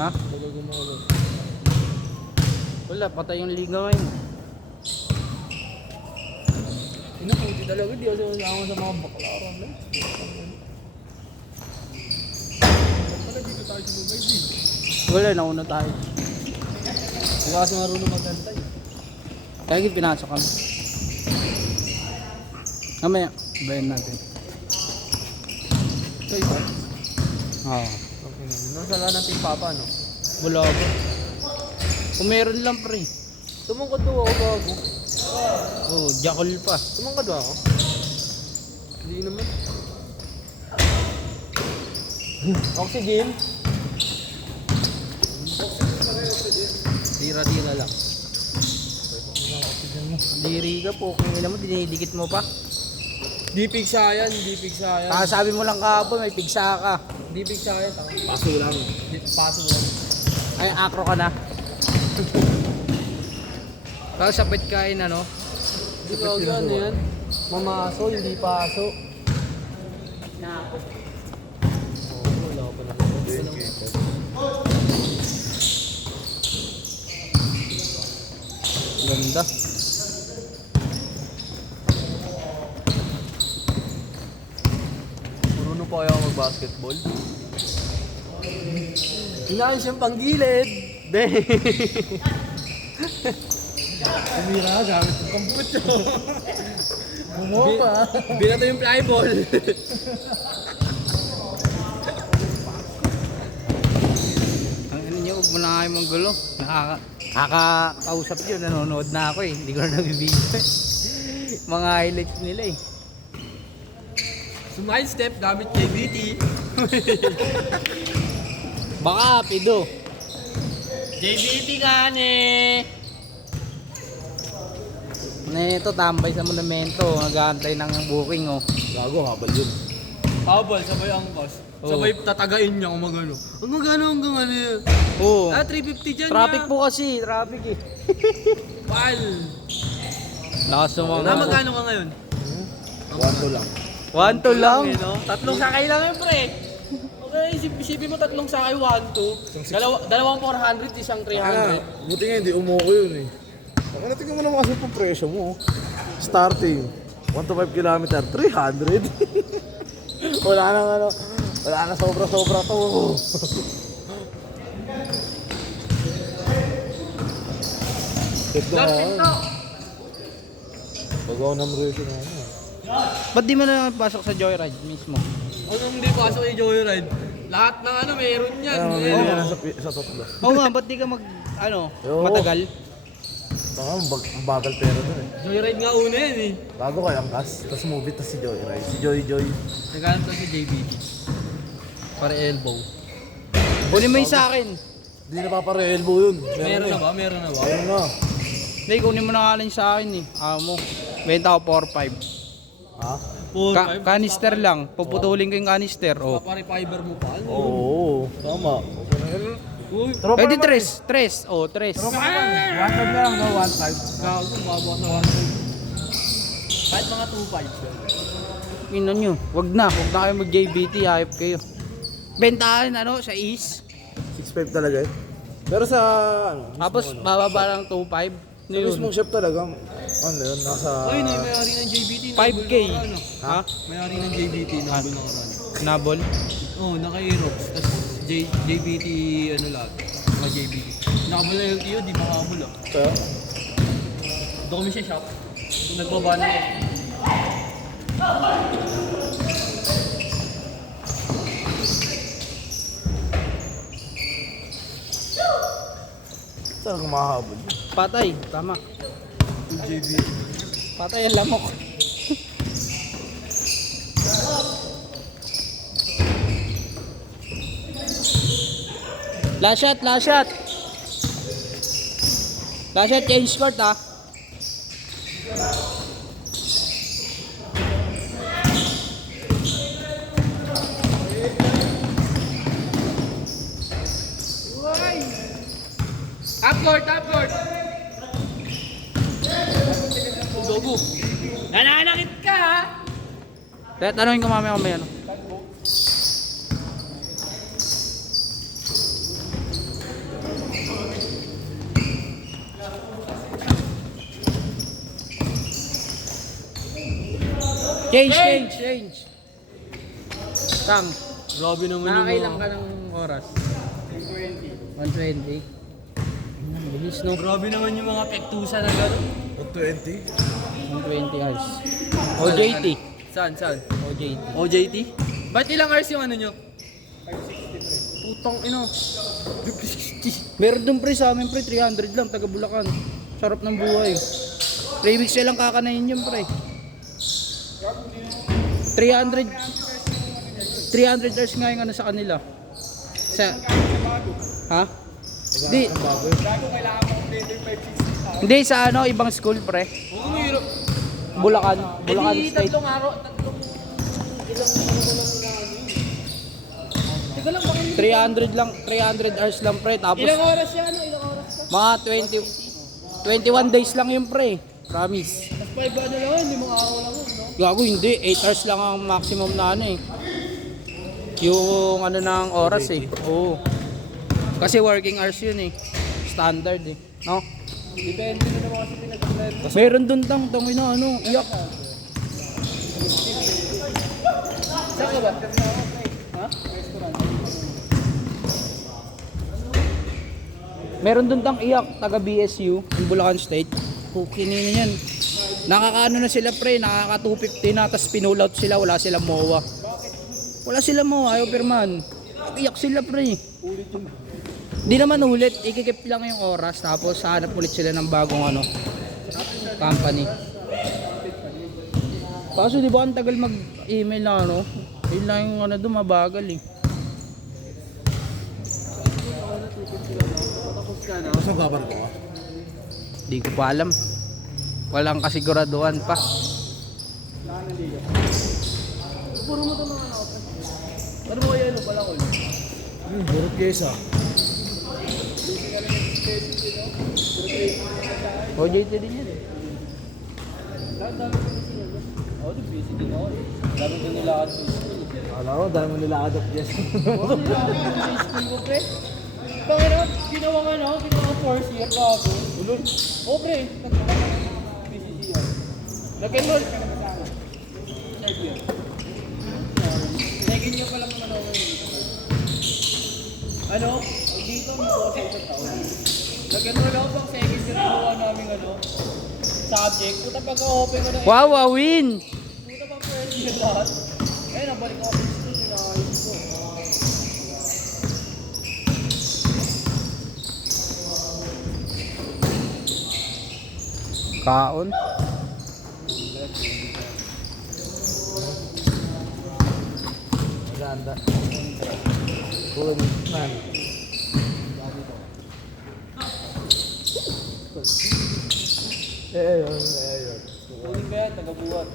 Ha? Tagal gumagalaw. Wala, patay yung liga ngayon. Inaputi talaga, di ako sama sa mga baklaran lang. Pala dito tayo sa Mumbai din. Wala, nauna tayo. Huwag kasi marunong magantay. Kaya pinasok kami. Mamaya, bayan natin. Ito iba? Oo. Okay na. Nasala natin papa, no? Wala ba? Kung meron lang pre. Tumungkod daw ako bago. Oh, jakol pa. Tumungkod daw ako. Hindi naman. Oxygen? Tira-tira lang. Diri ka po. Kung ina mo, dinidikit mo pa. Di pigsa yan, di pigsa yan. Sabi mo lang kahapon, may pigsa ka. Di pigsa yan. Paso lang. Paso lang. Ay, akro ka na. Tapos sapit kain ano? Hindi ko ano yan. Mamaso, hindi paso. Na. Oo, wala ko pa naman. Ganda. Marunong pa kaya ako mag-basketball? Hinaan siyang panggilid. Be. Tumira ka gamit ng kamputyo. Bumuha pa. Binato yung flyball. Ang ano niyo, huwag mo na kayo manggulo. Nakakausap yun, nanonood na ako eh. Hindi ko na nabibigay. Mga highlights nila eh. Smile step gamit KBT. Baka, pido. JBT ka ne. Ito, tambay sa monumento. Nag-aantay ng booking oh. Gago, habal yun. Habal, sabay angkas. Oo. Sabay tatagain niya kung magano. Ang magano hanggang ano yun. Oo. 350 dyan Traffic na. po kasi, traffic eh. Pal. Lakas ng mga... Magkano ka ngayon? 1-2 lang. 1-2 lang. Eh, no? Tatlong sakay lang yun, pre. Okay, isipin mo tatlong sakay, 1-2. Dalawang 400, isang 300. Buti nga hindi umuko yun eh. Ako natingin mo naman kasi itong presyo mo. Starting, 1 to 5 kilometer, 300. Wala nang ano, wala na sobra-sobra to. Ito na. Pagawa ng resyo na ano. Ba't di mo na pasok sa Joyride mismo? Anong hindi pasok yung Joyride? Lahat ng ano, meron yan. Ano, Eh, meron na sa totoo. Oo nga, ba't di ka mag... ano, Oo. matagal? Baka ang bagal pera dun eh. Joyride nga una yan eh. Bago kay Angkas, tapos movie, tapos si Joyride. Si Joy. Naghanap to si JBT. Para elbow. Kunin mo yung sa akin. Hindi na papare-elbow yun. Meron eh. na ba? Meron na ba? Meron na. Hindi, kunin mo na nga lang sa akin eh. Mo. Benta ko 4-5. Ha? 4-5. Kanister lang. Puputulin ko yung kanister. Oh. Papare-fiber mo pa. Ano? Oo, tama. Uy, Pwede 3. Oh, 3. 1-5 na lang, no? 1-5. gago, babawas na 1. Kahit mga 2-5. Ino nyo. Wag na kayo mag-JBT. Hayop kayo. Bentahan ano, sa East. 6-5 talaga eh. Pero sa, ano, Tapos bababa lang 2-5. sa mismong chef talaga, ano yun, nasa... Ay, may-ari ng JBT. 5K. Ha? May-ari ng JBT. Nabul ng karan. Nabol. Oo, naka-Aerox. Tapos JBT, ano lahat. Mga JBT. Nakabul na LTO, di makakabul ah. Kaya, Doon kami sa shop. Nagbaba na eh. talagang mahabol. Patay. Tama. Yung JBT. Patay ang lamok. Last shot. Last shot, change court ah. Upward! Gogo! Nananakit ka ha! Kaya tanongin ko mamaya ano. Change. Tang, Grabe naman yung nakakailang mga... ka ng oras? 120. Bilis no? Grabe naman yung mga pektusa na gano'n. 20? 120 hours. OJT. Saan? OJT. OJT? Ba't ilang hours yung ano nyo? 563. Putang ino. Meron dun pre sa amin pre, 300 lang, taga Bulacan. Sarap ng buhay. 3 weeks lang kakanayin yun pre. 300 hours nga yung ano sa kanila. Sa... Ha? Hindi sa ano, ibang school pre. Bulacan Hindi, State. tatlong araw, tatlong... Ilang Teka lang, bakit 300 hours lang pre, tapos ilang oras yan? Ilang oras ka? mga 21 days lang yun pre. Promise. Mas 5 ano lang, hindi mo araw lang no? Gago hindi, 8 hours lang ang maximum na ano eh. Yung ano ng oras eh. Oo. Kasi working hours yun eh. Standard eh. No? Depende na naman kasi pinag-plan. Meron dun tang ina ano, iyak. Saan ka ba? Ha? Meron dun tang iyak, taga BSU, in Bulacan State. Kukinino yan. Nakakaano na sila pre, nakaka 250 na, tapos pinull out sila, wala silang MOA. Wala silang MOA, ayaw pirman. Iyak sila pre. Di naman ulit, ikikip lang yung oras, tapos hanap ulit sila ng bagong ano, company. Kaso di ba ang tagal mag-email na ano, yun lang yung ano doon, mabagal eh. Saan babar ko? Di ko pa alam. Walang kasiguraduhan pa. Puro mo ito mga ano. Ano mo yan? Pala ko. Burot kesa. OJT din yan. Oo, di busy din ako. Dami din nila at sa school. Alam ko, dahil mo nila adopt yes. Oo, sa school ko, pre. Panginoon, ginawa nga no? Ginawa 4th year bago. Ulol. Oo, pre. PCC yan. Nag-enroll ka naman sa akin. 3rd year. Second year pa lang naman ako ngayon. Ano? Dito, may bukas sa isang taon. Nag-enroll ako pang second year nakuha namin ano? Subject. Puta pagka-open ko na Wow, win! Puta pang first year lahat. Eh, nabalik ako sa school. Pinakayos ko. Kaon. Maganda. Cool man. Ayun. Kunin ba yan? Tagabuhat.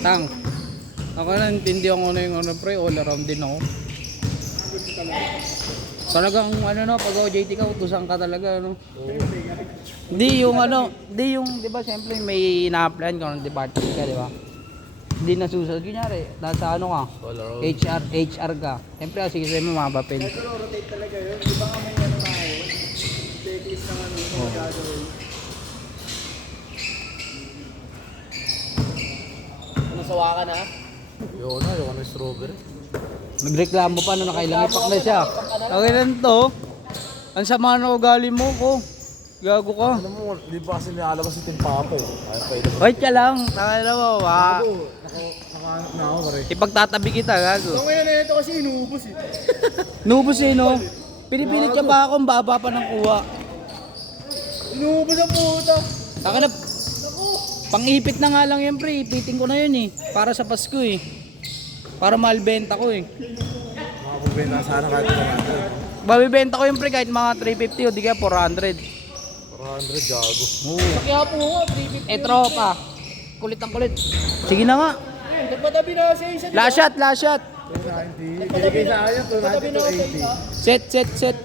Tang. Ako na intindihan ko na yung ano pre, all around din ako. Talagang ano no, pag OJT ka, utusan ka talaga ano. Hindi yung ano, hindi yung, di ba siyempre may ina-applyan ka ng department ka, di ba? Hindi nasusunod, kunyari, nasa ano ka, All around. HR ka. Siyempre, sige sa'yo mo mga papel. Pero rotate talaga yun. Di ba nga may ano tayo? Checklist ng ano yung gagawin. Ano, sawa ka na? Yun na strawberry. Nagreklamo pa na nakailang ipak na siya. Okay lang to. Ang sama na ugali mo ko. Gago ka. Alam mo, di ba kasi nilalabas si Tim Papa eh. Ay, pwede ba? Wait ka lang. Tanga mo. Nakahanap na ako pare. Ipagtatabi kita, gago. So ngayon na ito kasi inuubos eh. Nubos eh, no? Pinipilit ka ba akong baba pa ng kuha? Inuubos ang puta. Taka na. Pang-ipit na nga lang yan, pre. Ipitin ko na yun eh. Para sa Pasko eh. Para mahal benta ko eh. Makapubenta sana kahit 100. Babibenta ko yung pre kahit mga 350 o di kaya 400. 400 gago. Kaya po nga, 350. Eh, tropa. Kulit ang kulit. Sige na nga. Nagpatabi na sa isa. Last shot, last shot. 290. Binigay sa akin, 290 to 80. Set.